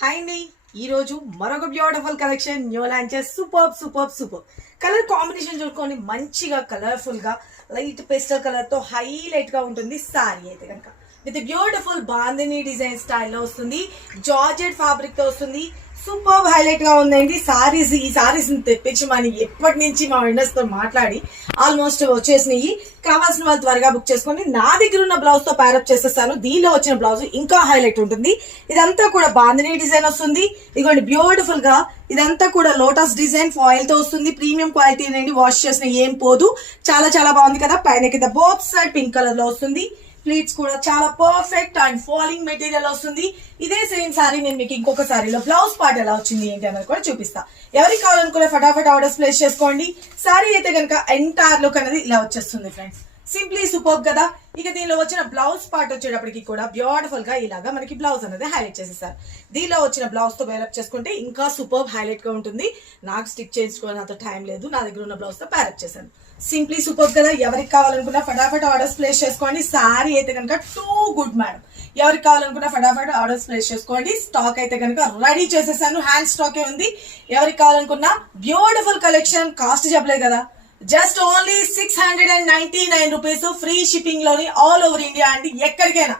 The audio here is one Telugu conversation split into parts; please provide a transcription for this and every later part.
హాయ్ అండి, ఈ రోజు మరొక beautiful collection new launches. Super colour combination చూసుకొని మంచిగా కలర్ఫుల్ గా లైట్ పేస్టల్ కలర్ తో హైలైట్ గా ఉంటుంది సారీ అయితే కనుక విత్ బ్యూటిఫుల్ బాందిని డిజైన్ స్టైల్లో వస్తుంది. జార్జెట్ ఫ్యాబ్రిక్ తో వస్తుంది. సూపర్ హైలైట్ గా ఉందండి సారీస్. ఈ సారీస్ తెప్పించి మనం ఎప్పటి నుంచి మా వెండర్స్ తో మాట్లాడి ఆల్మోస్ట్ వచ్చేసినాయి. కావాల్సిన వాళ్ళు త్వరగా బుక్ చేసుకోండి. నా దగ్గర ఉన్న బ్లౌజ్ తో ప్యారప్ చేసేస్తాను. దీనిలో వచ్చిన బ్లౌజ్ ఇంకా హైలైట్ ఉంటుంది. ఇదంతా కూడా బాందిని డిజైన్ వస్తుంది. ఇదిగోండి బ్యూటిఫుల్ గా ఇదంతా కూడా లోటస్ డిజైన్ ఫాయిల్ తో వస్తుంది. ప్రీమియం క్వాలిటీ అండి, వాష్ చేసిన ఏం పోదు. చాలా బాగుంది కదా. పైన కింద బోత్ సైడ్ పింక్ కలర్ లో వస్తుంది. ప్లీట్స్ కూడా చాలా పర్ఫెక్ట్ అండ్ ఫాలింగ్ మెటీరియల్ వస్తుంది. ఇదే సేమ్ సారీ నేను మీకు ఇంకొక సారీలో బ్లౌజ్ పార్ట్ ఎలా వచ్చింది ఏంటి అన్నది కూడా చూపిస్తా. ఎవరికి కావాలనుకునే ఫటాఫట్ ఆర్డర్స్ ప్లేస్ చేసుకోండి. సారీ అయితే కనుక ఎంటైర్ లుక్ అనేది ఇలా వచ్చేస్తుంది ఫ్రెండ్స్. సింప్లీ సూపర్ కదా. ఇక దీనిలో వచ్చిన బ్లౌజ్ పార్ట్ వచ్చేటప్పటికి కూడా బ్యూటిఫుల్ గా ఇలాగా మనకి బ్లౌజ్ అనేది హైలైట్ చేసేసారు. దీనిలో వచ్చిన బ్లౌజ్ తో పేరప్ చేసుకుంటే ఇంకా సూపర్ హైలైట్ గా ఉంటుంది. నాకు స్టిక్ చేసుకోవాలంత టైం లేదు, నా దగ్గర ఉన్న బ్లౌజ్ తో పేరప్ చేశాను. సింప్లీ సూపర్ కదా. ఎవరికి కావాలనుకున్నా ఫటాఫట్ ఆర్డర్స్ ప్లేస్ చేసుకోండి. సారీ అయితే కనుక టూ గుడ్ మేడం. ఎవరికి కావాలనుకున్నా ఫటాఫట్ ఆర్డర్స్ ప్లేస్ చేసుకోండి. స్టాక్ అయితే కనుక రెడీ చేసేసాను. హ్యాండ్ స్టాకే ఉంది. ఎవరికి కావాలనుకున్నా బ్యూటిఫుల్ కలెక్షన్. కాస్ట్ చెప్పలేదు కదా, just only 699 rupees. Free shipping లోని ఆల్ ఓవర్ ఇండియా అండి. ఎక్కడికైనా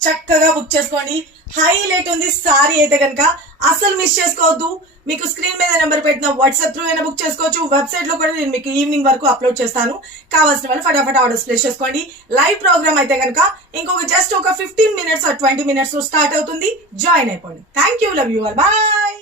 చక్కగా బుక్ చేసుకోండి. హైలైట్ ఉంది సారీ అయితే కనుక అసలు మిస్ చేసుకోవద్దు. మీకు స్క్రీన్ మీద నెంబర్ పెట్టిన వాట్సాప్ త్రూ అయినా బుక్ చేసుకోవచ్చు. వెబ్సైట్ లో కూడా నేను మీకు ఈవినింగ్ వరకు అప్లోడ్ చేస్తాను. కావాల్సిన వాళ్ళు ఫటాఫట్ ఆర్డర్స్ ప్లేస్ చేసుకోండి. లైవ్ ప్రోగ్రామ్ అయితే కనుక ఇంకొక జస్ట్ ఒక 15 మినిట్స్ 20 మినిట్స్ స్టార్ట్ అవుతుంది. జాయిన్ అయిపోండి. Thank you, love you all, bye.